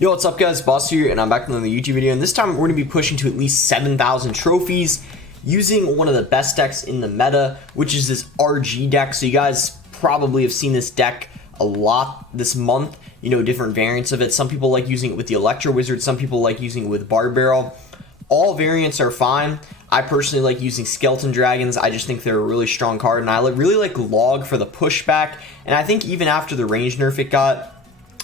Yo, what's up guys, Boss here, and I'm back with another YouTube video, and this time we're going to be pushing to at least 7,000 trophies using one of the best decks in the meta, which is this RG deck. So you guys probably have seen this deck a lot this month, you know, different variants of it. Some people like using it with the Electro Wizard, some people like using it with Bar Barrel. All variants are fine. I personally like using Skeleton Dragons. I just think they're a really strong card, and I really like Log for the pushback, and I think even after the range nerf it got,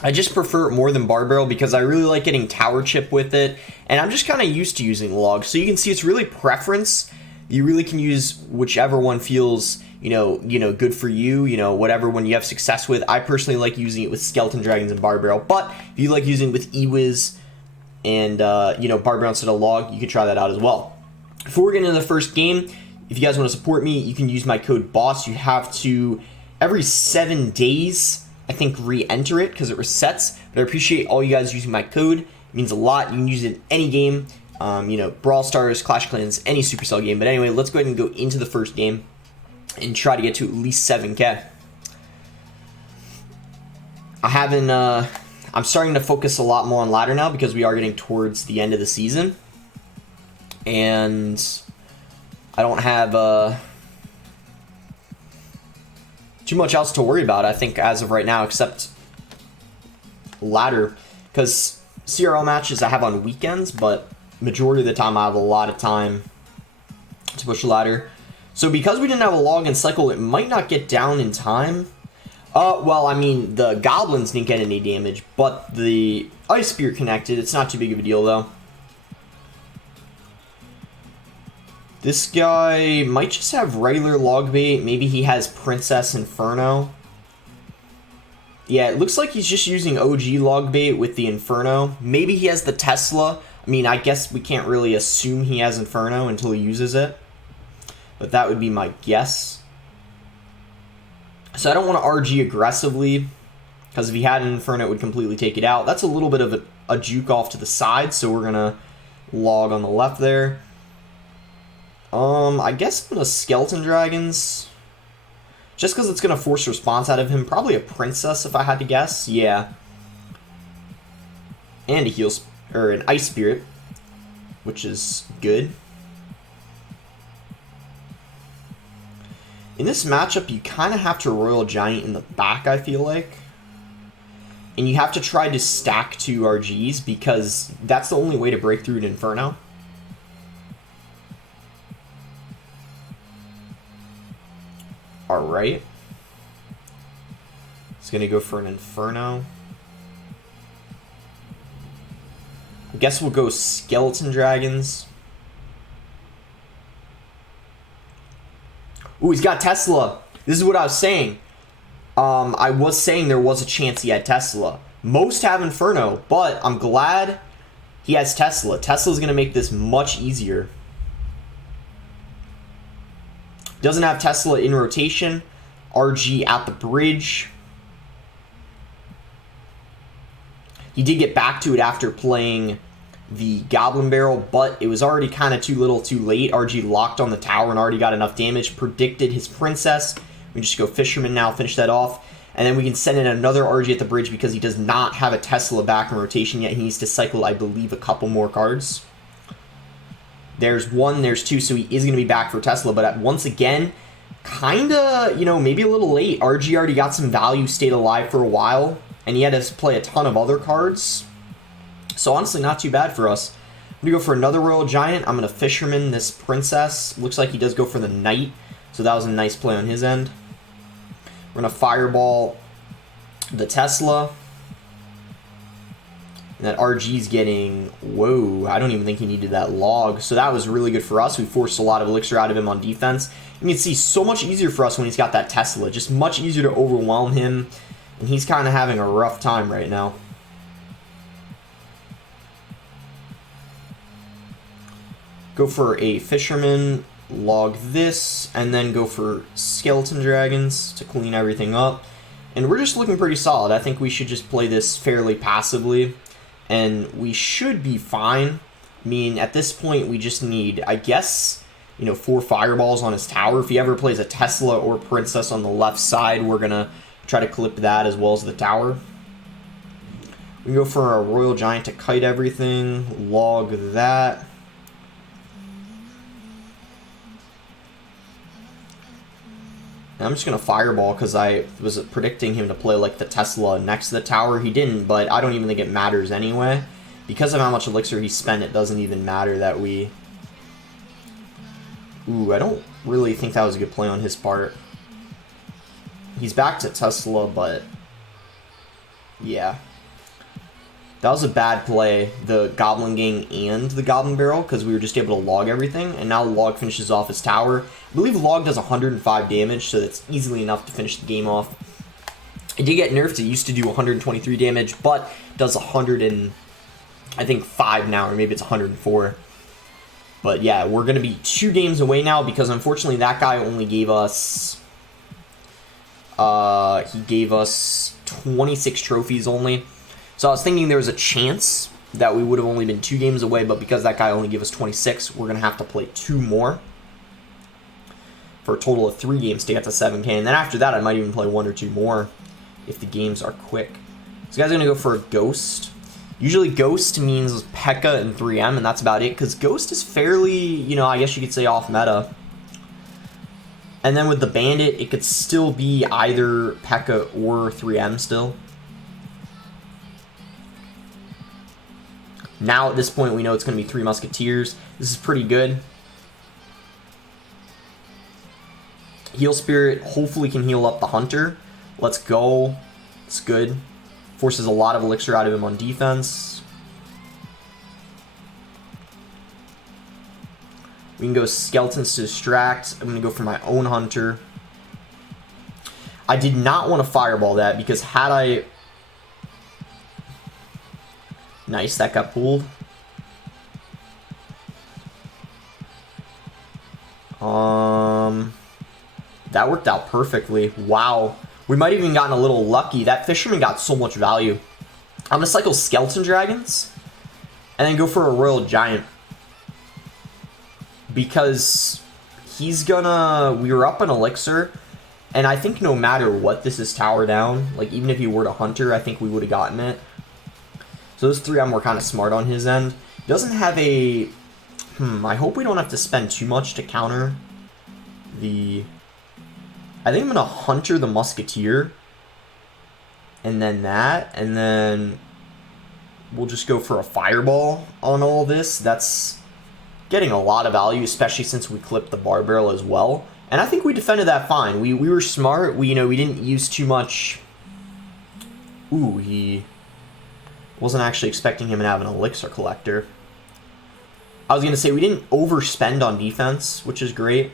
I just prefer it more than Bar Barrel because I really like getting Tower Chip with it, and I'm just kind of used to using Log. So you can see it's really preference. You really can use whichever one feels, you know, good for you, whatever one you have success with. I personally like using it with Skeleton Dragons and Bar Barrel, but if you like using it with Ewiz and, Bar Barrel instead of Log, you could try that out as well. Before we get into the first game, if you guys want to support me, you can use my code BOSS. You have to, every 7 days, I think, re-enter it because it resets, but I appreciate all you guys using my code. It means a lot. You can use it in any game, Brawl Stars, Clash of Clans, any Supercell game. But anyway, let's go ahead and go into the first game and try to get to at least 7K. I'm starting to focus a lot more on ladder now because we are getting towards the end of the season, and I don't have too much else to worry about, I think, as of right now, except ladder, because CRL matches I have on weekends, but majority of the time I have a lot of time to push ladder. So because we didn't have a login cycle, it might not get down in time. Well, I mean, the goblins didn't get any damage, but the ice spear connected. It's not too big of a deal though. This guy might just have regular log bait. Maybe he has Princess Inferno. Yeah, it looks like he's just using OG log bait with the Inferno. Maybe he has the Tesla. I mean, I guess we can't really assume he has Inferno until he uses it, but that would be my guess. So I don't want to RG aggressively, because if he had an Inferno, it would completely take it out. That's a little bit of a juke off to the side, so we're going to log on the left there. I guess I'm gonna Skeleton Dragons, just because it's gonna force a response out of him. Probably a Princess if I had to guess. Yeah, and a heal or an Ice Spirit, which is good. In this matchup, you kind of have to Royal Giant in the back, I feel like, and you have to try to stack 2 RGs because that's the only way to break through an Inferno. Alright. He's going to go for an Inferno. I guess we'll go Skeleton Dragons. Ooh, he's got Tesla. This is what I was saying. I was saying there was a chance he had Tesla. Most have Inferno, but I'm glad he has Tesla. Tesla's going to make this much easier. Doesn't have Tesla in rotation. RG at the bridge. He did get back to it after playing the Goblin Barrel, but it was already kind of too little too late. RG locked on the tower and already got enough damage. Predicted his Princess. We just go Fisherman now, finish that off. And then we can send in another RG at the bridge because he does not have a Tesla back in rotation yet. He needs to cycle, I believe, a couple more cards. There's 1, there's 2, so he is going to be back for Tesla, but once again, kind of, maybe a little late. RG already got some value, stayed alive for a while, and he had to play a ton of other cards. So honestly, not too bad for us. I'm going to go for another Royal Giant. I'm going to Fisherman this Princess. Looks like he does go for the Knight, so that was a nice play on his end. We're going to Fireball the Tesla. And that RG's getting, whoa, I don't even think he needed that log. So that was really good for us. We forced a lot of elixir out of him on defense. You can see so much easier for us when he's got that Tesla. Just much easier to overwhelm him. And he's kind of having a rough time right now. Go for a Fisherman, log this, and then go for Skeleton Dragons to clean everything up. And we're just looking pretty solid. I think we should just play this fairly passively, and we should be fine. I mean, at this point, we just need, I guess, 4 fireballs on his tower. If he ever plays a Tesla or Princess on the left side, we're going to try to clip that as well as the tower. We can go for a Royal Giant to kite everything. Log that. And I'm just going to Fireball because I was predicting him to play like the Tesla next to the tower. He didn't, but I don't even think it matters anyway. Because of how much elixir he spent, it doesn't even matter that we... Ooh, I don't really think that was a good play on his part. He's back to Tesla, but... Yeah. That was a bad play, the Goblin Gang and the Goblin Barrel, because we were just able to log everything, and now Log finishes off his tower. I believe Log does 105 damage, so that's easily enough to finish the game off. It did get nerfed. It used to do 123 damage, but does 100 and... I think 5 now, or maybe it's 104. But yeah, we're going to be 2 games away now because unfortunately that guy only gave us... he gave us 26 trophies only. So I was thinking there was a chance that we would have only been 2 games away, but because that guy only gave us 26, we're going to have to play 2 more. For a total of 3 games to get to 7K. And then after that, I might even play 1 or 2 more if the games are quick. This guy's going to go for a Ghost. Usually Ghost means P.E.K.K.A. and 3M, and that's about it, because Ghost is fairly, you know, I guess you could say off meta. And then with the Bandit, it could still be either P.E.K.K.A. or 3M still. Now at this point, we know it's going to be 3 Musketeers. This is pretty good. Heal Spirit hopefully can heal up the Hunter. Let's go. It's good. Forces a lot of elixir out of him on defense. We can go Skeletons to distract. I'm going to go for my own Hunter. I did not want to Fireball that because had I... Nice, that got pulled. That worked out perfectly. Wow. We might have even gotten a little lucky. That Fisherman got so much value. I'm going to cycle Skeleton Dragons. And then go for a Royal Giant. Because he's gonna... We were up an Elixir. And I think no matter what, this is tower down. Like, even if he were to Hunter, I think we would have gotten it. So those 3M were kind of smart on his end. He doesn't have a... I hope we don't have to spend too much to counter the... I think I'm going to Hunter the Musketeer. And then that. And then we'll just go for a Fireball on all this. That's getting a lot of value, especially since we clipped the Bar Barrel as well. And I think we defended that fine. We were smart. We didn't use too much... Ooh, he... Wasn't actually expecting him to have an Elixir Collector. I was going to say, we didn't overspend on defense, which is great.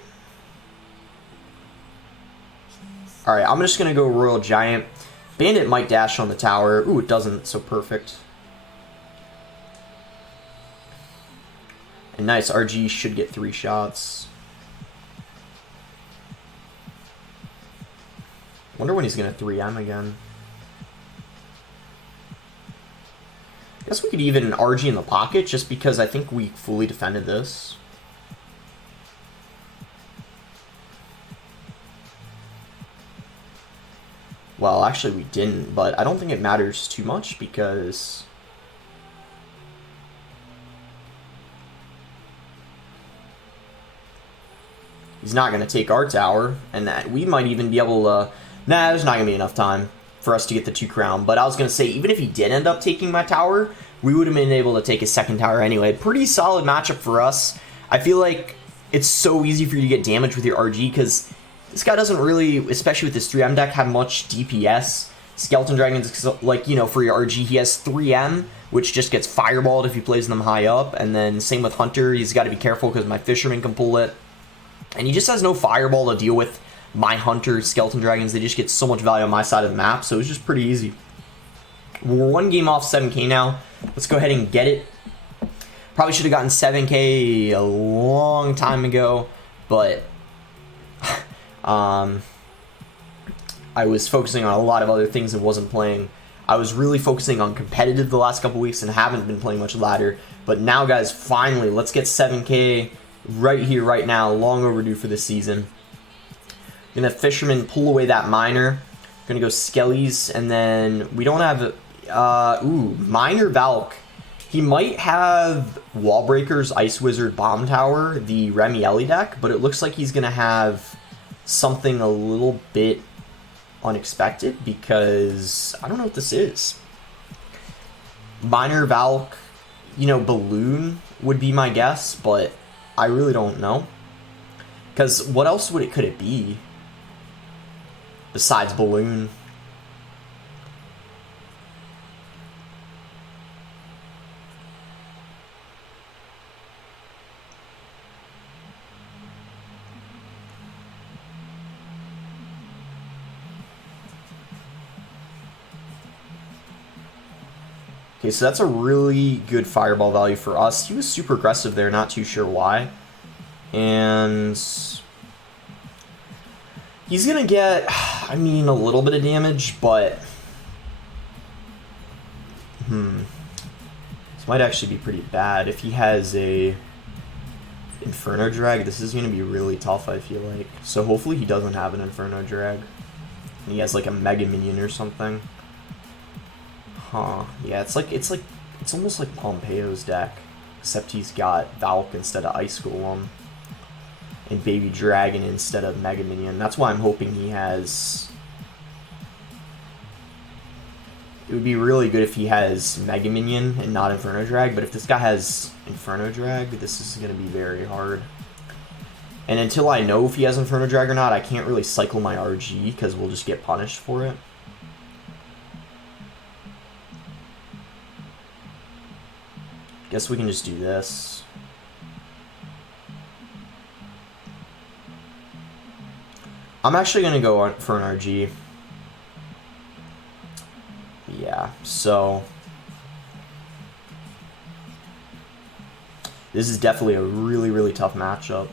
Alright, I'm just going to go Royal Giant. Bandit might dash on the tower. Ooh, it doesn't, so perfect. And nice, RG should get 3 shots. Wonder when he's going to 3M again. I guess we could even RG in the pocket, just because I think we fully defended this. Well, actually we didn't, but I don't think it matters too much, because... He's not going to take our tower, and that we might even be able to... Nah, there's not going to be enough time for us to get the 2 crown. But I was going to say, even if he did end up taking my tower, we would have been able to take his 2nd tower anyway. Pretty solid matchup for us. I feel like it's so easy for you to get damage with your RG, because this guy doesn't really, especially with this 3M deck, have much DPS. Skeleton Dragons, like, you know, for your RG, he has 3M, which just gets fireballed if he plays them high up. And then same with Hunter, he's got to be careful because my Fisherman can pull it. And he just has no fireball to deal with my Hunter, Skeleton Dragons. They just get so much value on my side of the map, so it's just pretty easy. We're 1 game off 7K now. Let's go ahead and get it. Probably should have gotten 7K a long time ago, but I was focusing on a lot of other things and wasn't playing. I was really focusing on competitive the last couple weeks and haven't been playing much ladder. But now, guys, finally, let's get 7K right here, right now. Long overdue for this season. Gonna Fisherman pull away that Miner. Gonna go Skellies, and then we don't have Minor Valk. He might have Wall Breakers, Ice Wizard, Bomb Tower, the Remieli deck, but it looks like he's going to have something a little bit unexpected because I don't know what this is. Minor Valk, you know, Balloon would be my guess, but I really don't know. Because what else could it be besides Balloon? Okay, so that's a really good fireball value for us. He was super aggressive there, not too sure why. And he's going to get, I mean, a little bit of damage, but this might actually be pretty bad. If he has a Inferno Drag, this is going to be really tough, I feel like. So hopefully he doesn't have an Inferno Drag. And he has like a Mega Minion or something. Huh. Yeah, it's almost like Pompeo's deck, except he's got Valk instead of Ice Golem and Baby Dragon instead of Mega Minion. That's why I'm hoping he has. It would be really good if he has Mega Minion and not Inferno Drag, but if this guy has Inferno Drag, this is going to be very hard. And until I know if he has Inferno Drag or not, I can't really cycle my RG because we'll just get punished for it. Guess we can just do this. I'm actually going to go for an RG. Yeah, so this is definitely a really, really tough matchup.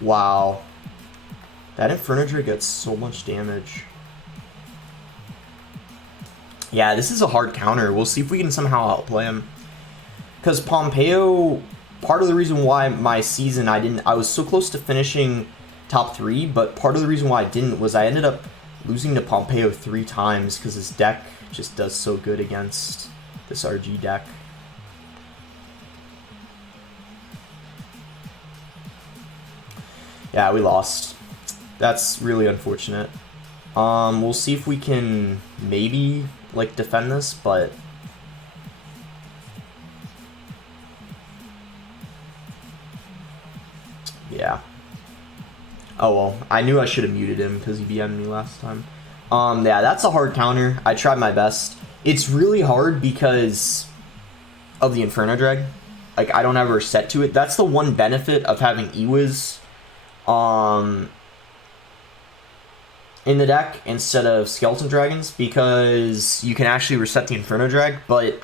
Wow. That Inferno Drag gets so much damage. Yeah, this is a hard counter. We'll see if we can somehow outplay him. Because Pompeo, part of the reason why my season I was so close to finishing top 3, but part of the reason why I didn't was I ended up losing to Pompeo 3 times because his deck just does so good against this RG deck. Yeah, we lost. That's really unfortunate. We'll see if we can maybe like defend this, but yeah. Oh well, I knew I should have muted him because he BM'd me last time. Yeah, that's a hard counter. I tried my best. It's really hard because of the Inferno Drag. Like, I don't ever set to it. That's the one benefit of having Ewiz in the deck instead of Skeleton Dragons, because you can actually reset the Inferno Drag, but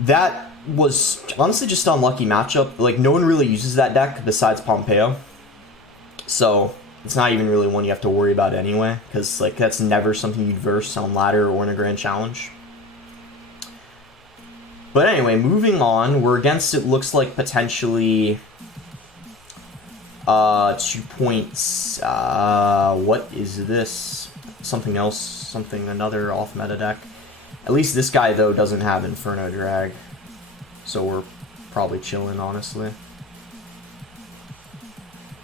that was honestly just an unlucky matchup. Like, no one really uses that deck besides Pompeo, so it's not even really one you have to worry about anyway, because like that's never something you'd verse on ladder or in a grand challenge. But anyway, moving on, we're against, it looks like, potentially 2 points. What is this? Something else, another off-meta deck. At least this guy, though, doesn't have Inferno Drag, so we're probably chilling, honestly.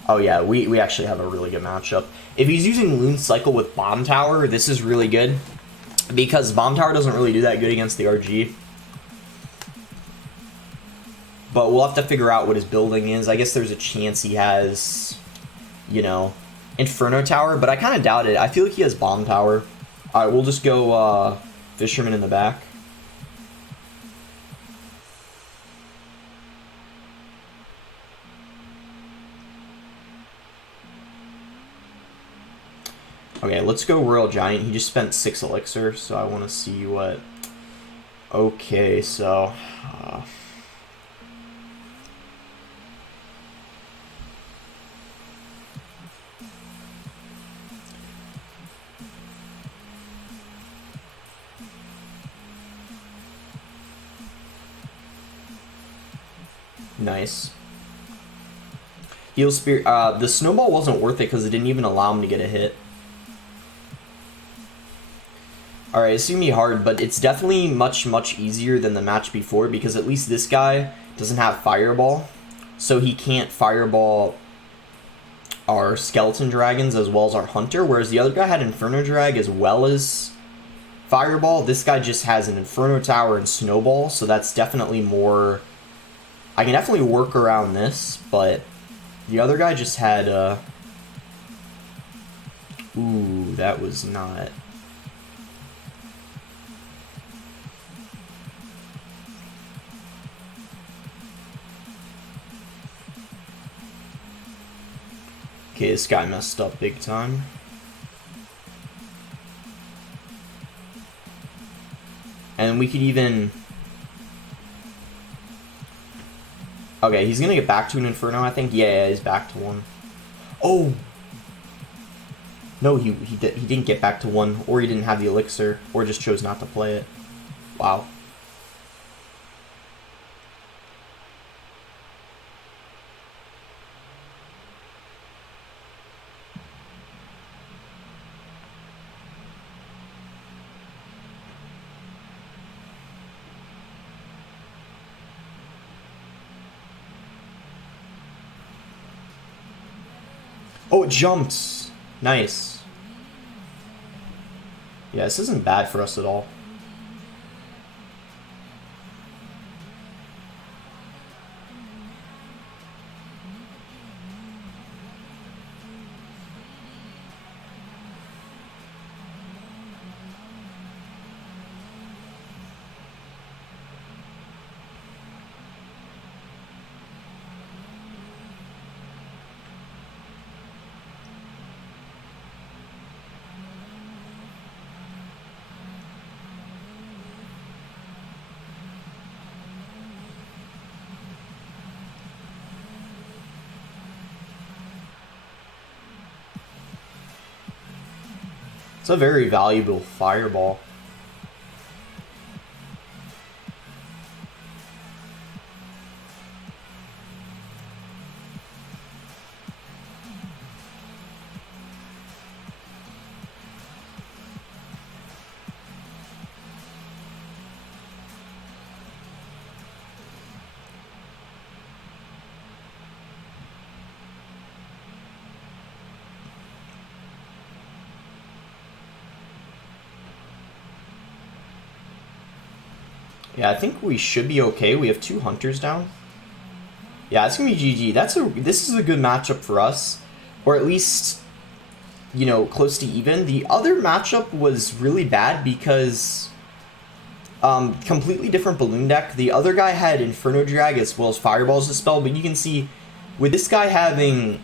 Oh yeah, we actually have a really good matchup. If he's using Loon Cycle with Bomb Tower, this is really good, because Bomb Tower doesn't really do that good against the RG. But we'll have to figure out what his building is. I guess there's a chance he has, you know, Inferno Tower, but I kind of doubt it. I feel like he has Bomb Tower. All right, we'll just go Fisherman in the back. Okay, let's go Royal Giant. He just spent 6 elixir, so I want to see what... Okay, so... Nice. Heal Spirit. The snowball wasn't worth it because it didn't even allow him to get a hit. Alright, it's gonna be hard, but it's definitely much, much easier than the match before because at least this guy doesn't have Fireball. So he can't Fireball our Skeleton Dragons as well as our Hunter, whereas the other guy had Inferno Drag as well as Fireball. This guy just has an Inferno Tower and Snowball, so that's definitely more... I can definitely work around this, but the other guy just had... Ooh, that was not... Okay, this guy messed up big time. And we could even... Okay, he's gonna get back to an Inferno, I think. Yeah, he's back to one. Oh! No, he didn't get back to one, or he didn't have the Elixir, or just chose not to play it. Wow. Oh, it jumps. Nice. Yeah, this isn't bad for us at all. It's a very valuable Fireball. Yeah, I think we should be okay. We have 2 Hunters down. Yeah, it's gonna be GG. This is a good matchup for us, or at least, you know, close to even. The other matchup was really bad because completely different balloon deck. The other guy had Inferno Drag as well as Fireballs to spell, but you can see with this guy having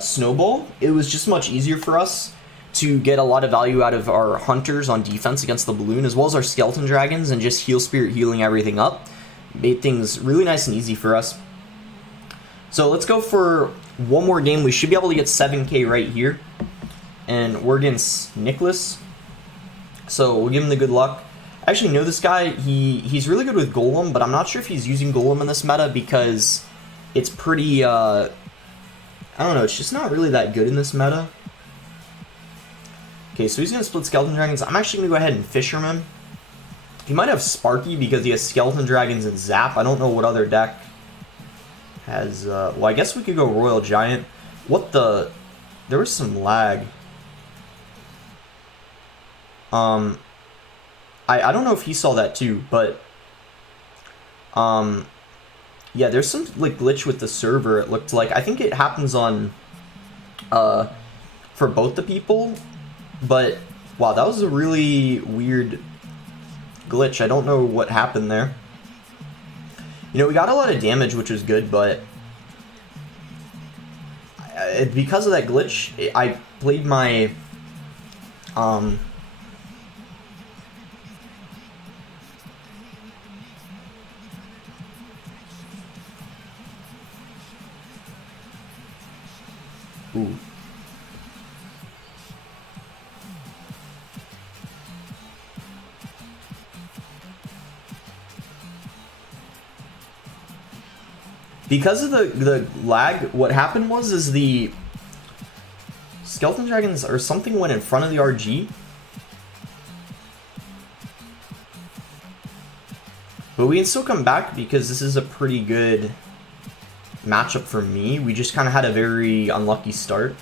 Snowball, it was just much easier for us to get a lot of value out of our Hunters on defense against the balloon, as well as our Skeleton Dragons, and just Heal Spirit healing everything up. Made things really nice and easy for us. So let's go for one more game. We should be able to get 7K right here. And we're against Nicholas. So we'll give him the good luck. I actually know this guy. He's really good with Golem, but I'm not sure if he's using Golem in this meta because it's pretty... I don't know, it's just not really that good in this meta. Okay, so he's going to split Skeleton Dragons. I'm actually going to go ahead and Fisherman. He might have Sparky because he has Skeleton Dragons and Zap. I don't know what other deck has... well, I guess we could go Royal Giant. What the... There was some lag. I don't know if he saw that too, but... yeah, there's some like glitch with the server, it looked like. I think it happens on... for both the people. But, wow, that was a really weird glitch. I don't know what happened there. You know, we got a lot of damage, which was good, but because of that glitch, I played my ooh. because of the lag, what happened was the skeleton dragons or something went in front of the RG. But we can still come back because this is a pretty good matchup for me. We just kind of had a very unlucky start.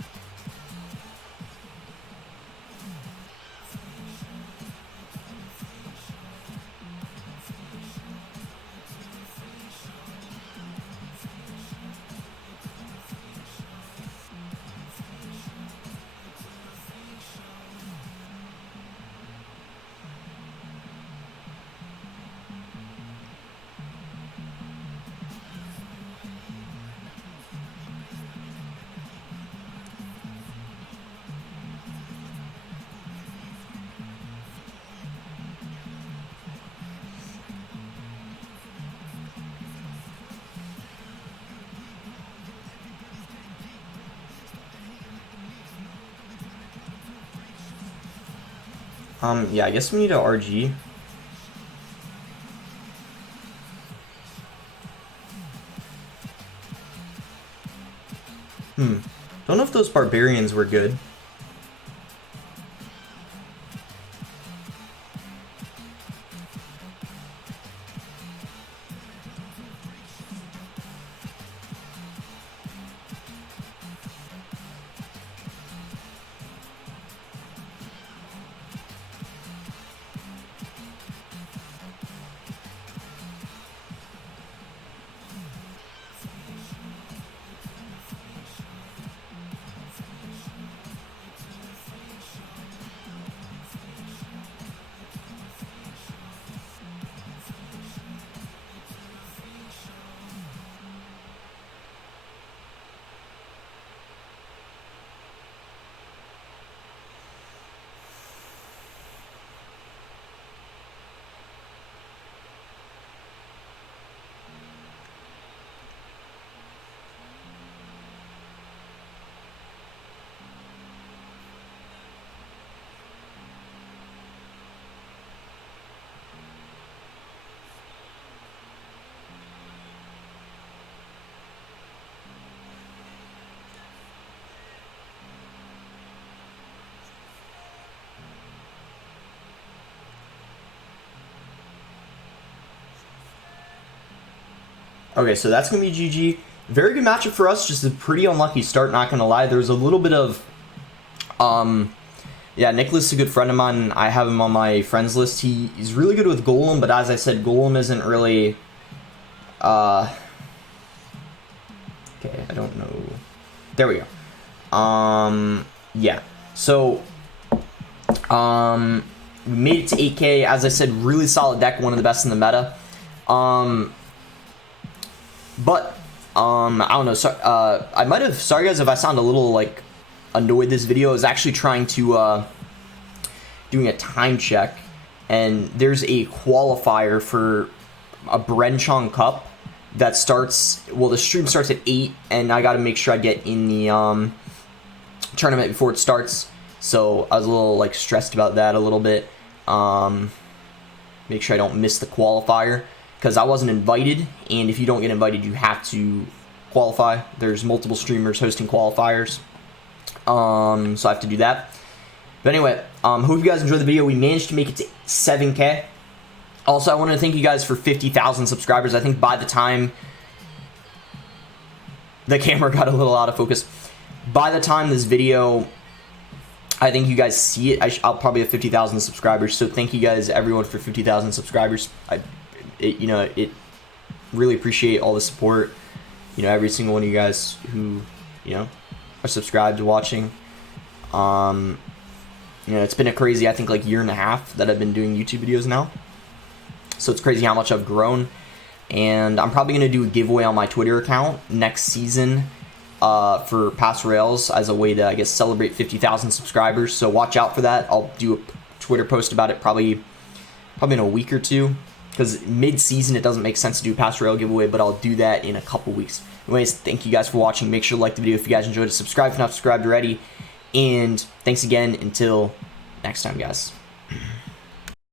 Yeah, I guess we need a RG. Don't know if those barbarians were good. Okay, so that's going to be GG. Very good matchup for us, just a pretty unlucky start, not going to lie. There's a little bit of, yeah, Nicholas is a good friend of mine. I have him on my friends list. He's really good with Golem, but as I said, Golem isn't really, okay, I don't know. There we go. Yeah, so, we made it to 8K. As I said, really solid deck, one of the best in the meta. But, I don't know, so, I might have, sorry guys if I sound a little, like, annoyed this video. I was actually trying to, doing a time check, and there's a qualifier for a Brenchong Cup that starts, well, the stream starts at 8, and I gotta make sure I get in the, tournament before it starts, so I was a little, like, stressed about that a little bit. Make sure I don't miss the qualifier, because I wasn't invited, and if you don't get invited, you have to qualify. There's multiple streamers hosting qualifiers, so I have to do that. But anyway, hope you guys enjoyed the video. We managed to make it to 7K. Also, I want to thank you guys for 50,000 subscribers. I think by the time the camera got a little out of focus, by the time this video, I think you guys see it, I'll probably have 50,000 subscribers. So thank you guys, everyone, for 50,000 subscribers. It really appreciate all the support. You know, every single one of you guys who, you know, are subscribed to watching. You know, it's been a crazy, I think, like, year and a half that I've been doing YouTube videos now. So it's crazy how much I've grown. And I'm probably going to do a giveaway on my Twitter account next season for Pass Rails as a way to, I guess, celebrate 50,000 subscribers. So watch out for that. I'll do a Twitter post about it probably in a week or two. Because mid-season, it doesn't make sense to do a Pass Rail giveaway, but I'll do that in a couple weeks. Anyways, thank you guys for watching. Make sure to like the video if you guys enjoyed it. Subscribe if not subscribed already. And thanks again. Until next time, guys.